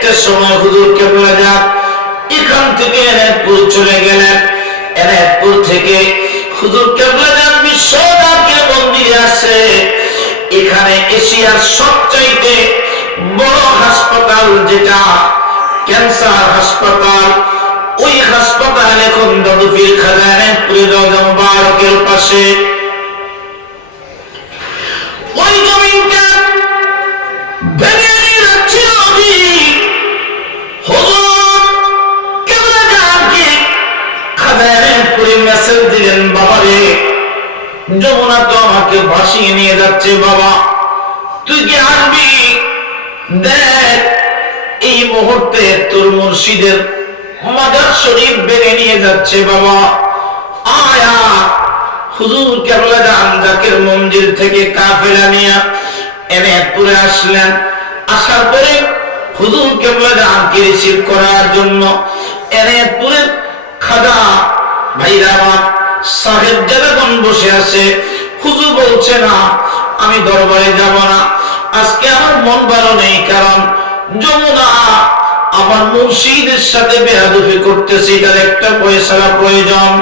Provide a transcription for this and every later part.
সময় হুজুর কেবলা যান এখান থেকে এনায়তপুর চলে গেলেন। এনায়তপুর থেকে হুজুর কেবলা যান বিশ্বনাথকে মন্দিরে আসে এখানে এশিয়ার সবচাইতে বড় হাসপাতাল যেটা, ক্যান্সার হাসপাতাল। ওই হাসপাতাল এখন দাদুফির খাজানের পুরে মুবারকের পাশে মেসেজ দিলেন বাবারে, যমুনা তো আমাকে ভাসিয়ে নিয়ে যাচ্ছে, বাবা। তুই কি আসবি? দেখ, এই মুহূর্তে তোর মুর্শিদের মাজার শরীফ বেড়ে নিয়ে যাচ্ছে, বাবা। আয়া, হুজুর কেবলা যান, জাকের মন্দির থেকে কাফেলা নিয়ে এনে পুরে আসলেন। আসার পরে হুজুর কেবলা জানকে রিসিভ করার জন্য এনে পুরে খাদা ভাইরা আমার সাহেব জাদাগণ বসে আছে, হুজুর বলছে, না, আমি দরবারে যাব না। আজকে আমার মন ভালো নেই, কারণ যমুনা আমার মুর্শিদের সাথে বেহাদুফি করতেছে এটার একটা পয়সার প্রয়োজন।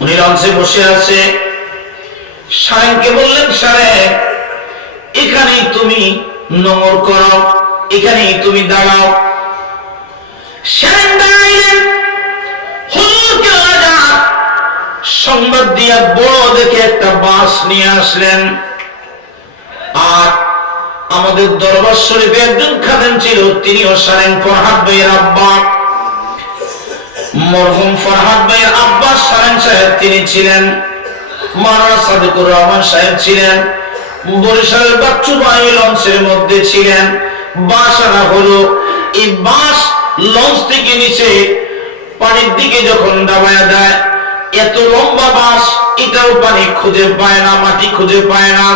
উনি লঞ্চে বসে আছে। সারেনকে বললেন সারেন এখানেই তুমি নোংর করো, এখানেই তুমি দাঁড়াও। সংবাদ দিয়া বড় দেখে একটা বাঁশ নিয়ে আসলেন। আর আমাদের দরবার শরীফে একজন খাদেন ছিল, তিনিও সারেন ফরহাদ ভাইয়ের আব্বা। মরহুম ফরহাদ ভাইয়ের আব্বা সারেন সাহেব তিনি ছিলেন। মারা সাদিকুর রহমান সাহেব ছিলেন। বরিশালের বাচ্চু বায়ু লঞ্চের মধ্যে ছিলেন। বাস আনা হলো। এই বাস লঞ্চ থেকে নিচে পানির দিকে যখন দাবায়া দেয় এত লম্বা বাস, এটাও পানি খুঁজে পায় না, মাটি খুঁজে পায় না।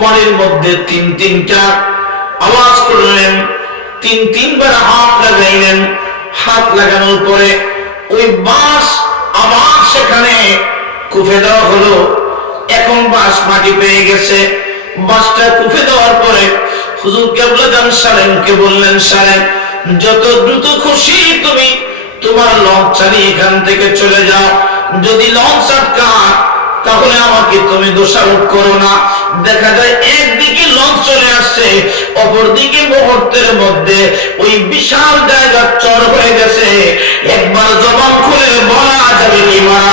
পরের মধ্যে তিন তিনটা আওয়াজ করলেন। তিন তিনবার হাত লাগাইলেন। কুফে দেওয়া হলো। এখন বাঁশ মাটি পেয়ে গেছে। বাঁশটা কুফে দেওয়ার পরে হুজুর কেবলা যান সারেনকে বললেন সারেন যত দ্রুত খুশি তুমি তোমার লঞ্চ চালিয়ে এখান থেকে চলে যাও। যদি লঞ্চ আটকা, তাহলে আমাকে তুমি দোষারোপ করো না। দেখা যায় একদিকে লঞ্চ চলে আসছে, অপরদিকে মুহূর্তের মধ্যে ওই বিশাল জায়গা চর হয়ে গেছে। একবার জবান খুলে বলা যাবে কি মারা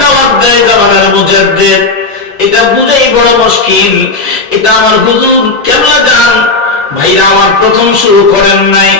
দাওয়াত দেয় জামানার এটা বুঝাই বড় মুশকিল। এটা আমার হুজুর কেবলা যান। ভাইরা আমার প্রথম শুরু করেন নাই।